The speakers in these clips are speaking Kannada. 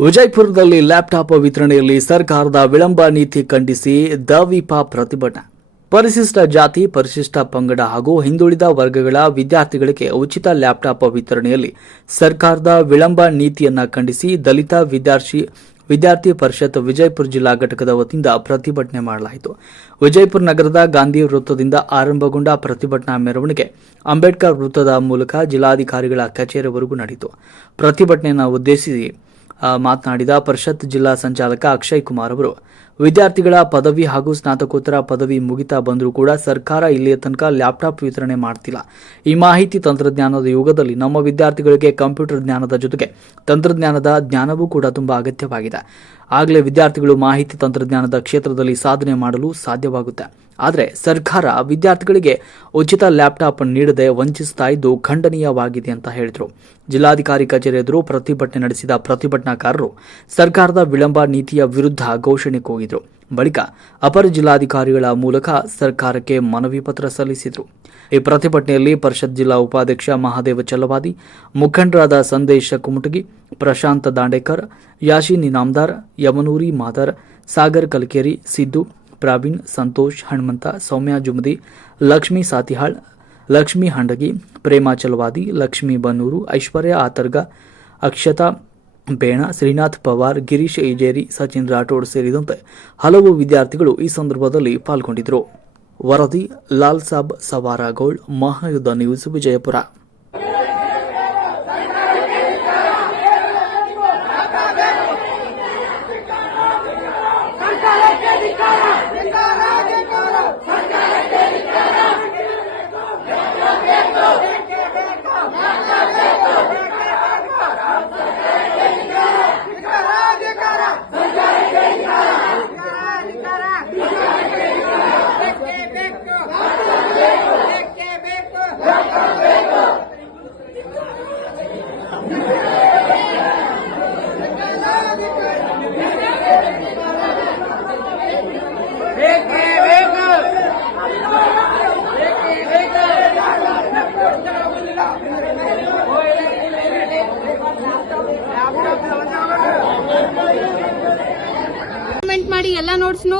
ವಿಜಯಪುರದಲ್ಲಿ ಲ್ಯಾಪ್ಟಾಪ್ ವಿತರಣೆಯಲ್ಲಿ ಸರ್ಕಾರದ ವಿಳಂಬ ನೀತಿ ಖಂಡಿಸಿ ದವಿಪ ಪ್ರತಿಭಟನೆ. ಪರಿಶಿಷ್ಟ ಜಾತಿ, ಪರಿಶಿಷ್ಟ ಪಂಗಡ ಹಾಗೂ ಹಿಂದುಳಿದ ವರ್ಗಗಳ ವಿದ್ಯಾರ್ಥಿಗಳಿಗೆ ಉಚಿತ ಲ್ಯಾಪ್ಟಾಪ್ ವಿತರಣೆಯಲ್ಲಿ ಸರ್ಕಾರದ ವಿಳಂಬ ನೀತಿಯನ್ನು ಖಂಡಿಸಿ ದಲಿತ ವಿದ್ಯಾರ್ಥಿ ವಿದ್ಯಾರ್ಥಿ ಪರಿಷತ್ ವಿಜಯಪುರ ಜಿಲ್ಲಾ ಘಟಕದ ವತಿಯಿಂದ ಪ್ರತಿಭಟನೆ ಮಾಡಲಾಯಿತು. ವಿಜಯಪುರ ನಗರದ ಗಾಂಧಿ ವೃತ್ತದಿಂದ ಆರಂಭಗೊಂಡ ಪ್ರತಿಭಟನಾ ಮೆರವಣಿಗೆ ಅಂಬೇಡ್ಕರ್ ವೃತ್ತದ ಮೂಲಕ ಜಿಲ್ಲಾಧಿಕಾರಿಗಳ ಕಚೇರಿವರೆಗೂ ನಡೆಯಿತು. ಪ್ರತಿಭಟನೆಯನ್ನು ಉದ್ದೇಶಿಸಿ ಮಾತನಾಡಿದ ಪರಿಷತ್ ಜಿಲ್ಲಾ ಸಂಚಾಲಕ ಅಕ್ಷಯ್ ಕುಮಾರ್ ಅವರು. ವಿದ್ಯಾರ್ಥಿಗಳ ಪದವಿ ಹಾಗೂ ಸ್ನಾತಕೋತ್ತರ ಪದವಿ ಮುಗಿತಾ ಬಂದರೂ ಕೂಡ ಸರ್ಕಾರ ಇಲ್ಲಿಯ ತನಕ ಲ್ಯಾಪ್ಟಾಪ್ ವಿತರಣೆ ಮಾಡ್ತಿಲ್ಲ. ಈ ಮಾಹಿತಿ ತಂತ್ರಜ್ಞಾನದ ಯುಗದಲ್ಲಿ ನಮ್ಮ ವಿದ್ಯಾರ್ಥಿಗಳಿಗೆ ಕಂಪ್ಯೂಟರ್ ಜ್ಞಾನದ ಜೊತೆಗೆ ತಂತ್ರಜ್ಞಾನದ ಜ್ಞಾನವೂ ಕೂಡ ತುಂಬಾ ಅಗತ್ಯವಾಗಿದೆ. ಆಗಲೇ ವಿದ್ಯಾರ್ಥಿಗಳು ಮಾಹಿತಿ ತಂತ್ರಜ್ಞಾನದ ಕ್ಷೇತ್ರದಲ್ಲಿ ಸಾಧನೆ ಮಾಡಲು ಸಾಧ್ಯವಾಗುತ್ತೆ. ಆದರೆ ಸರ್ಕಾರ ವಿದ್ಯಾರ್ಥಿಗಳಿಗೆ ಉಚಿತ ಲ್ಯಾಪ್ಟಾಪ್ ನೀಡದೆ ವಂಚಿಸ್ತಾ ಇದ್ದು ಖಂಡನೀಯವಾಗಿದೆ ಅಂತ ಹೇಳಿದರು. ಜಿಲ್ಲಾಧಿಕಾರಿ ಕಚೇರಿ ಎದುರು ಪ್ರತಿಭಟನೆ ನಡೆಸಿದ ಪ್ರತಿಭಟನಾಕಾರರು ಸರ್ಕಾರದ ವಿಳಂಬ ನೀತಿಯ ವಿರುದ್ಧ ಘೋಷಣೆ ಕೂಗಿದರು. ಬಳಿಕ ಅಪರ ಜಿಲ್ಲಾಧಿಕಾರಿಗಳ ಮೂಲಕ ಸರ್ಕಾರಕ್ಕೆ ಮನವಿ ಪತ್ರ ಸಲ್ಲಿಸಿದರು. ಈ ಪ್ರತಿಭಟನೆಯಲ್ಲಿ ಪರಿಷತ್ ಜಿಲ್ಲಾ ಉಪಾಧ್ಯಕ್ಷ ಮಹಾದೇವ ಚಲವಾದಿ, ಮುಖಂಡರಾದ ಸಂದೇಶ ಕುಮಟಗಿ, ಪ್ರಶಾಂತ ದಾಂಡೇಕರ್, ಯಾಶಿನ್ ಇನಾಮ್ದಾರ್ ಯಮನೂರಿ ಮಾದರ್, ಸಾಗರ್ ಕಲ್ಕೇರಿ, ಸಿದ್ದು ಪ್ರವೀಣ್ ಸಂತೋಷ್, ಹನುಮಂತ, ಸೌಮ್ಯ, ಜುಮದಿ, ಲಕ್ಷ್ಮೀ ಸಾತಿಹಾಳ್, ಲಕ್ಷ್ಮೀ ಹಂಡಗಿ ಪ್ರೇಮಾಚಲವಾದಿ ಲಕ್ಷ್ಮೀ ಬನ್ನೂರು, ಐಶ್ವರ್ಯ ಆತರ್ಗ, ಅಕ್ಷತಾ ಬೇಣ, ಶ್ರೀನಾಥ್ ಪವಾರ್, ಗಿರೀಶ್ ಇಜೇರಿ ಸಚಿನ್ ರಾಠೋಡ್ ಸೇರಿದಂತೆ ಹಲವು ವಿದ್ಯಾರ್ಥಿಗಳು ಈ ಸಂದರ್ಭದಲ್ಲಿ ಪಾಲ್ಗೊಂಡಿದ್ದರು. ವರದಿ, ಲಾಲ್ ಸಾಬ್ ಸವಾರಗೋಳ್ ಮಹಾಯುದ್ಧ ನ್ಯೂಸ್, ವಿಜಯಪುರ. ಎಲ್ಲ ನೋಟ್ಸ್ನು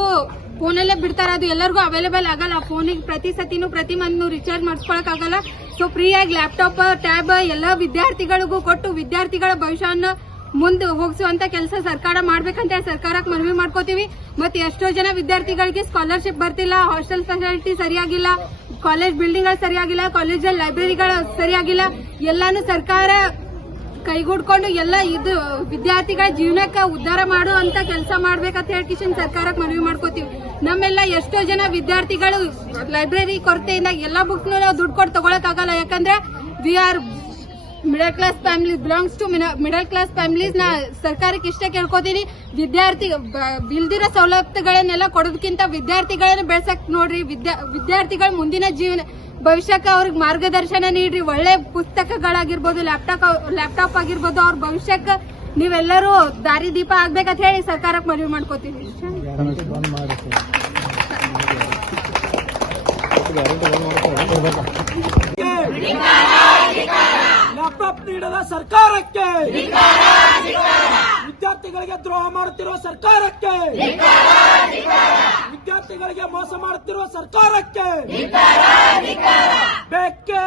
ಫೋನಲ್ಲೇ ಬಿಡ್ತಾರ. ಅದು ಎಲ್ಲರಿಗೂ ಅವೈಲೇಬಲ್ ಆಗಲ್ಲ. ಫೋನಿಗೆ ಪ್ರತಿ ಸತಿನೂ, ಪ್ರತಿ ಮಂತ್ನು ರಿಚಾರ್ಜ್ ಮಾಡಿಸ್ಕೊಳಕ್ ಆಗಲ್ಲ. ಸೊ ಫ್ರೀ ಆಗಿ ಲ್ಯಾಪ್ಟಾಪ್ ಟ್ಯಾಬ್ ಎಲ್ಲ ವಿದ್ಯಾರ್ಥಿಗಳಿಗೂ ಕೊಟ್ಟು ವಿದ್ಯಾರ್ಥಿಗಳ ಭವಿಷ್ಯವನ್ನು ಮುಂದೆ ಹೋಗಿಸುವಂತ ಕೆಲಸ ಸರ್ಕಾರ ಮಾಡ್ಬೇಕಂತ ಸರ್ಕಾರಕ್ಕೆ ಮನವಿ ಮಾಡ್ಕೋತೀವಿ. ಮತ್ತೆ ಎಷ್ಟೋ ಜನ ವಿದ್ಯಾರ್ಥಿಗಳಿಗೆ ಸ್ಕಾಲರ್ಶಿಪ್ ಬರ್ತಿಲ್ಲ. ಹಾಸ್ಟೆಲ್ ಫೆಸಿಲಿಟಿ ಸರಿಯಾಗಿಲ್ಲ. ಕಾಲೇಜ್ ಬಿಲ್ಡಿಂಗ್ ಸರಿಯಾಗಿಲ್ಲ. ಕಾಲೇಜಲ್ಲಿ ಲೈಬ್ರರಿಗಳು ಸರಿಯಾಗಿಲ್ಲ. ಎಲ್ಲಾನು ಸರ್ಕಾರ ಕೈಗೂಡ್ಕೊಂಡು ಎಲ್ಲ ಇದು ವಿದ್ಯಾರ್ಥಿಗಳ ಜೀವನಕ್ಕೆ ಉದ್ಧಾರ ಮಾಡುವಂತ ಕೆಲಸ ಮಾಡ್ಬೇಕಂತ ಹೇಳಿ ಕಿಶನ್ ಸರ್ಕಾರಕ್ಕೆ ಮನವಿ ಮಾಡ್ಕೋತೀವಿ. ನಮ್ಮೆಲ್ಲ ಎಷ್ಟೋ ಜನ ವಿದ್ಯಾರ್ಥಿಗಳು ಲೈಬ್ರರಿ ಕೊರತೆಯಿಂದ ಎಲ್ಲಾ ಬುಕ್ ನಾವು ದುಡ್ಡು ಕೊಟ್ಟು ತಗೊಳಕ್ ಆಗಲ್ಲ ಯಾಕಂದ್ರೆ we are middle class family belongs to middle class families ನಾ ಸರ್ಕಾರಕ್ಕೆ ಇಷ್ಟೇ ಕೇಳ್ಕೊತೀನಿ. ವಿದ್ಯಾರ್ಥಿ ಬಿಲ್ದಿರ ಸವಲತ್ತುಗಳನ್ನೆಲ್ಲ ಕೊಡೋದಕ್ಕಿಂತ ವಿದ್ಯಾರ್ಥಿಗಳನ್ನ ಬೆಳ್ಸಕ್ ನೋಡ್ರಿ. ವಿದ್ಯಾ, ವಿದ್ಯಾರ್ಥಿಗಳ ಮುಂದಿನ ಜೀವನ ಭವಿಷ್ಯಕ್ಕೆ ಅವ್ರಿಗೆ ಮಾರ್ಗದರ್ಶನ ನೀಡ್ರಿ, ಒಳ್ಳೆ ಪುಸ್ತಕಗಳಾಗಿರ್ಬೋದು ಲ್ಯಾಪ್ಟಾಪ್ ಲ್ಯಾಪ್ಟಾಪ್ ಆಗಿರ್ಬೋದು, ಅವ್ರ ಭವಿಷ್ಯಕ್ಕೆ ನೀವೆಲ್ಲರೂ ದಾರಿ ದೀಪ ಆಗ್ಬೇಕಂತ ಹೇಳಿ ಸರ್ಕಾರಕ್ಕೆ ಮನವಿ ಮಾಡ್ಕೋತೀವಿ. ಲ್ಯಾಪ್ಟಾಪ್ ನೀಡದ ಸರ್ಕಾರಕ್ಕೆ. ವಿದ್ಯಾರ್ಥಿಗಳಿಗೆ ದ್ರೋಹ ಮಾಡುತ್ತಿರುವ ಸರ್ಕಾರಕ್ಕೆ. ವಿದ್ಯಾರ್ಥಿಗಳಿಗೆ ಮೋಸ ಮಾಡುತ್ತಿರುವ ಸರ್ಕಾರಕ್ಕೆ. ಬೇಕೇ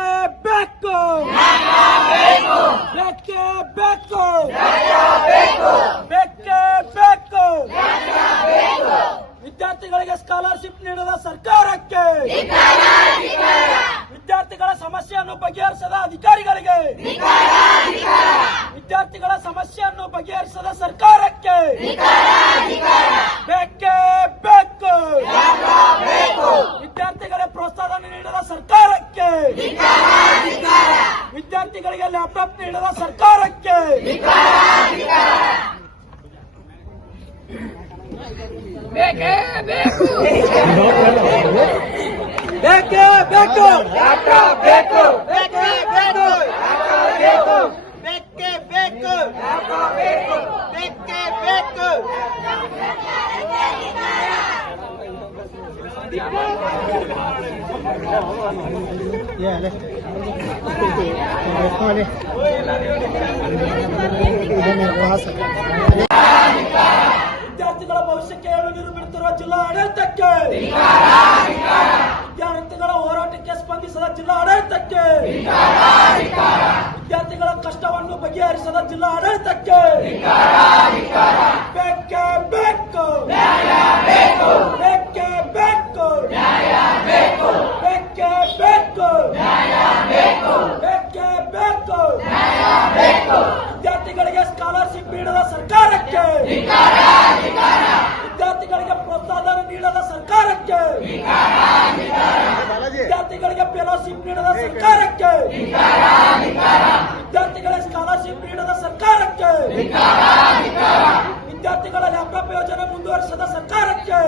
ಬೇಕು ಬೇಕೇ ಬೇಕು ಬೇಕೇ ಬೇಕು ವಿದ್ಯಾರ್ಥಿಗಳಿಗೆ ಸ್ಕಾಲರ್ಶಿಪ್ ನೀಡದ ಸರ್ಕಾರಕ್ಕೆ. ವಿದ್ಯಾರ್ಥಿಗಳ ಸಮಸ್ಯೆಯನ್ನು ಬಗೆಹರಿಸದ ಅಧಿಕಾರಿಗಳಿಗೆ. ವಿದ್ಯಾರ್ಥಿಗಳ ಸಮಸ್ಯೆಯನ್ನು ಬಗೆಹರಿಸದ ಸರ್ಕಾರಕ್ಕೆ ಬೇಕೇ ಬೇಕು ವಿದ್ಯಾರ್ಥಿಗಳ ಪ್ರೋತ್ಸಾಹ ನೀಡದ ಸರ್ಕಾರಕ್ಕೆ ಲ್ಯಾಪ್ಟಾಪ್ ನೀಡದ ಸರ್ಕಾರಕ್ಕೆ. ಬೇಕೇ ಬೇಕು. ಬೇಕು ಬೇಕೇ. ಬೇಕು. ಬೇಕು ಬೇಕೇ. ಬೇಕು ಬೇಕು. ಬೇಕೇ ಬೇಕು. Yeah, that's ವಿದ್ಯಾರ್ಥಿಗಳ ಭವಿಷ್ಯಕ್ಕೆ ಏಳು ಬಿಡುತ್ತಿರುವ ಜಿಲ್ಲಾ ಆಡಳಿತಕ್ಕೆ. ವಿದ್ಯಾರ್ಥಿಗಳ ಹೋರಾಟಕ್ಕೆ ಸ್ಪಂದಿಸದ ಜಿಲ್ಲಾ ಆಡಳಿತಕ್ಕೆ. ವಿದ್ಯಾರ್ಥಿಗಳ ಕಷ್ಟವನ್ನು ಬಗೆಹರಿಸದ ಜಿಲ್ಲಾ ಆಡಳಿತಕ್ಕೆ. ಬೇಕೇ ಬೇಕು ಬೇಕೇ ಬೇಕು ಬೇಕೇ ಬೇಕು ವಿದ್ಯಾರ್ಥಿಗಳಿಗೆ ಸ್ಕಾಲರ್ಶಿಪ್ ನೀಡದ ಸರ್ಕಾರಕ್ಕೆ ವಿದ್ಯಾರ್ಥಿಗಳಿಗೆ ಪ್ರೋತ್ಸಾಹನ ನೀಡದ ಸರ್ಕಾರಕ್ಕೆ ವಿದ್ಯಾರ್ಥಿಗಳಿಗೆ ಫೆಲೋಶಿಪ್ ನೀಡದ ಸರ್ಕಾರಕ್ಕೆ. ವಿದ್ಯಾರ್ಥಿಗಳ ಸ್ಕಾಲರ್ಶಿಪ್ ನೀಡದ ಸರ್ಕಾರಕ್ಕೆ. ವಿದ್ಯಾರ್ಥಿಗಳ ಲ್ಯಾಪ್ಟಾಪ್ ಯೋಜನೆ ಮುಂದುವರಿಸದ ಸರ್ಕಾರಕ್ಕೆ.